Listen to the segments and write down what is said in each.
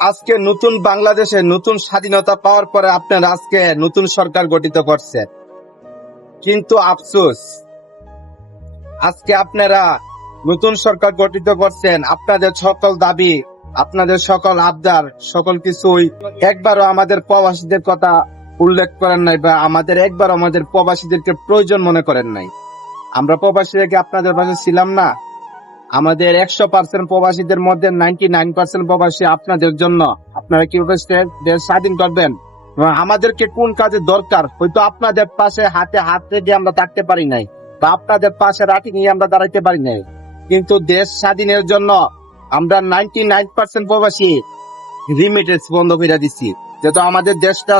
আজকে নতুন বাংলাদেশে নতুন স্বাধীনতা পাওয়ার পরে আপনারা আজকে নতুন সরকার গঠিত করছে, কিন্তু আফসোস আজকে আপনারা নতুন সরকার গঠিত করছেন, আপনাদের সকল দাবি, আপনাদের সকল আবদার, সকল কিছুই একবারও আমাদের প্রবাসীদের কথা উল্লেখ করেন নাই, বা একবার আমাদের প্রবাসীদেরকে প্রয়োজন মনে করেন নাই। আমরা প্রবাসীরা কি আপনাদের পাশে ছিলাম না? আমাদের 100% প্রবাসীদের মধ্যে 99% প্রবাসী আপনাদের জন্য। আপনারা কিভাবে দেশ স্বাধীন করবেন, আমাদেরকে কোন কাজে দরকার, হয়তো আপনাদের পাশে হাতে হাত রেখে আমরা থাকতে পারি নাই, বা আপনাদের পাশে রাখি নিয়ে আমরা দাঁড়াইতে পারি নাই, কিন্তু দেশ স্বাধীনের জন্য আমরা 99% প্রবাসী রিমিটেন্স বন্ধ করে দিচ্ছি, যেহেতু আমাদের দেশটা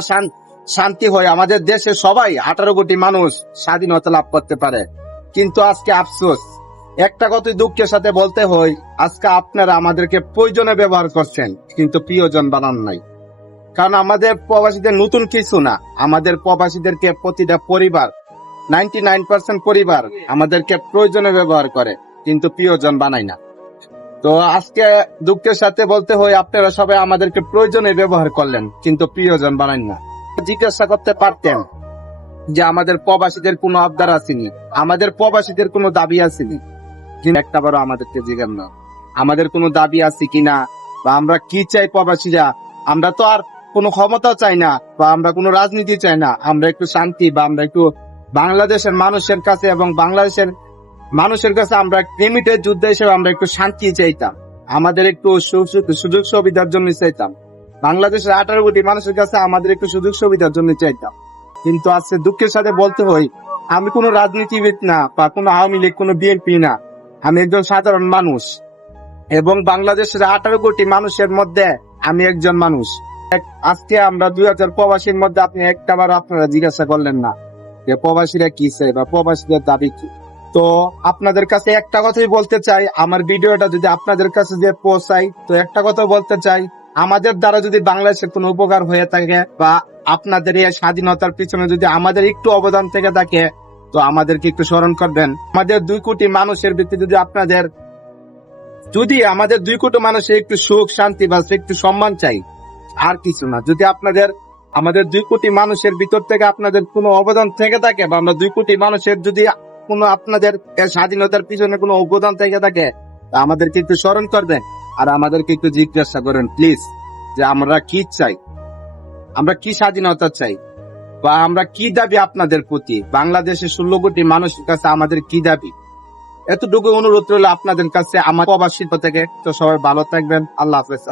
শান্তি হয়, আমাদের দেশে সবাই 18 কোটি মানুষ স্বাধীনতা লাভ করতে পারে। কিন্তু আজকে আফসোস, একটা কথাই দুঃখের সাথে বলতে হয়, আজকে আপনারা আমাদেরকে প্রয়োজনে ব্যবহার করছেন, কিন্তু প্রিয়জন বানান নাই। কারণ আমাদের প্রবাসীদের নতুন কিছু না, আমাদের প্রবাসীদেরকে প্রতিটা পরিবার, 99% পরিবার আমাদেরকে প্রয়োজনে ব্যবহার করে, কিন্তু প্রিয়জন বানায় না। তো আজকে দুঃখের সাথে বলতে হয়, আপনারা সবাই আমাদেরকে প্রয়োজনে ব্যবহার করলেন, কিন্তু প্রিয়জন বানান না। জিজ্ঞাসা করতে পারতেন যে আমাদের প্রবাসীদের কোনো আবদার আসেনি, আমাদের প্রবাসীদের কোনো দাবি আসেনি, কিন্তু একটা বারো আমাদেরকে জিজ্ঞাসা না আমাদের কোনো দাবি আছে কিনা, বা আমরা কি চাই প্রবাসীরা। আমরা তো আর কোনো ক্ষমতা চাই না, বা আমরা কোনো রাজনীতি চাই না, আমরা একটু শান্তি, বা আমরা একটু বাংলাদেশের মানুষের কাছে এবং বাংলাদেশের মানুষের কাছে আমরা লিমিটেড যুদ্ধ হিসেবে আমরা একটু শান্তি চাইতাম, আমাদের একটু সুযোগ সুবিধার জন্য চাইতাম, বাংলাদেশের 18 কোটি মানুষের কাছে আমাদের একটু সুযোগ সুবিধার জন্য চাইতাম। কিন্তু আজকে দুঃখের সাথে বলতে হয়, আমি কোনো রাজনীতিবিদ না, বা কোনো আওয়ামী লীগ, কোনো বিএনপি না, আমি একজন সাধারণ মানুষ, এবং বাংলাদেশের 18 কোটি মানুষের মধ্যে আমি একজন মানুষ। আজকে আমরা 2000 প্রবাসীর মধ্যে আপনি একটাবার আপনারা জিজ্ঞাসা করলেন না যে প্রবাসীরা কি চায় বা প্রবাসীদের দাবি কি। তো আপনাদের কাছে একটা কথাই বলতে চাই, আমার ভিডিওটা যদি আপনাদের কাছে যে পৌঁছাই, তো একটা কথা বলতে চাই, আমাদের দ্বারা যদি বাংলাদেশের কোনো উপকার হয়ে থাকে, বা আপনাদের এই স্বাধীনতার পিছনে যদি আমাদের একটু অবদান থেকে থাকে, তো আমাদেরকে একটু স্মরণ করবেন। আমাদের 2 কোটি মানুষের ভিতরে যদি আমাদের 2 কোটি মানুষের একটু সুখ শান্তি বা একটু সম্মান চাই, আর কিছু না। যদি আমাদের 2 কোটি মানুষের ভিতর থেকে আপনাদের কোনো অবদান থেকে থাকে, বা আমরা 2 কোটি মানুষের যদি কোনো আপনাদের স্বাধীনতার পিছনে কোনো অবদান থেকে থাকে, আমাদেরকে একটু স্মরণ করবেন, আর আমাদেরকে একটু জিজ্ঞাসা করেন প্লিজ, যে আমরা কি চাই, আমরা কি স্বাধীনতা চাই, বা আমরা কি দাবি আপনাদের প্রতি, বাংলাদেশের 16 কোটি মানুষের কাছে আমাদের কি দাবি। এতটুকু অনুরোধ রইল আপনাদের কাছে আমার প্রবাসী থেকে। তো সবাই ভালো থাকবেন, আল্লাহ হাফেজ।